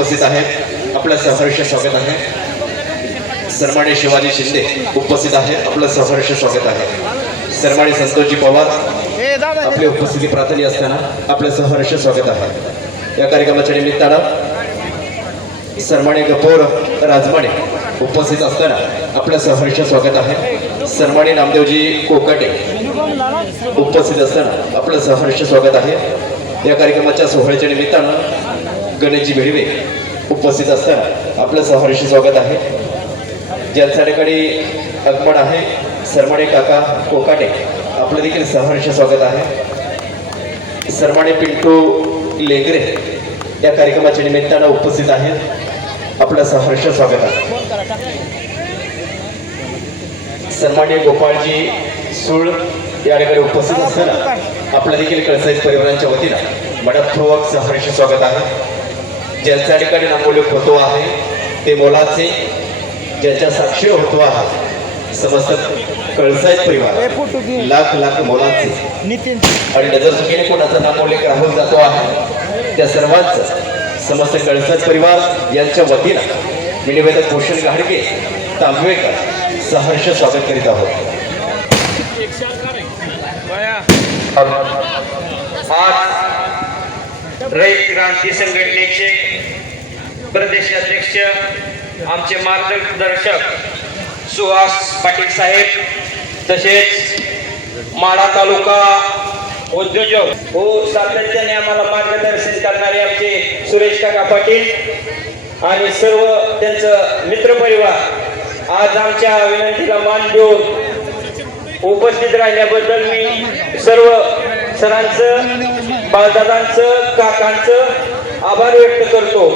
उपस्थित आहेत, आपलं सहर्ष स्वागत आहे। सन्माननीय शिवाजी शिंदे उपस्थित आहे, आपलं सहर्ष स्वागत आहे। सन्माननीय संतोषजी पवार आपली उपस्थिती प्रार्थनीय असताना आपलं सहर्ष स्वागत आहे। या कार्यक्रमाच्या निमित्तानं सन्माननीय गपोर राजमाने उपस्थित असताना आपलं सहर्ष स्वागत आहे। सन्माननीय नामदेवजी कोकाटे उपस्थित असताना आपलं सहर्ष स्वागत आहे। या कार्यक्रमाच्या सोहळ्याच्या निमित्तानं गणेशजी भिडवे उपस्थित असताना आपलं सहर्ष स्वागत आहे। ज्यांच्या ठिकाणी आगमन आहे सन्माननीय काका कोकाटे आपलं देखील सहर्ष स्वागत आहे। सन्माननीय पिंटू लेगरे या कार्यक्रमाच्या निमित्तानं उपस्थित आहेत, आपलं सहर्ष स्वागत आहे। सन्माननीय गोपाळजी सूळ या ठिकाणी उपस्थित असताना आपल्या देखील कळसाईत परिवारांच्या वतीनं मनपूर्वक सहर्ष स्वागत आहे। ज्यांच्या ठिकाणी नामोल्लेख होतो आहे ते मोलाचे, ज्यांच्या साक्षी होतो आहे समस्त कळसाईत परिवार लाख लाख मोलाचे, आणि नजर चुकीने कोणाचा नामोल्लेख राहून जातो आहे त्या सर्वांचं समस्त कळसाईत परिवार यांच्या वतीनं मी निवेदक भूषण गाडगे तांबवेकर सहर्ष स्वागत करीत आहोत। आज रयत क्रांती संघटनेचे प्रदेशाध्यक्ष आमचे मार्गदर्शक सुहास पाटील साहेब, तसेच माढा तालुका उद्योजक व सातत्याने आम्हाला मार्गदर्शन करणारे आमचे सुरेश काका पाटील आणि सर्व त्यांचं मित्रपरिवार आज आमच्या विनंतीला मान देऊन उपस्थित राहिल्याबद्दल मी सर्व सरांचं, बाळदादांचं, काकांचं आभार व्यक्त करतो।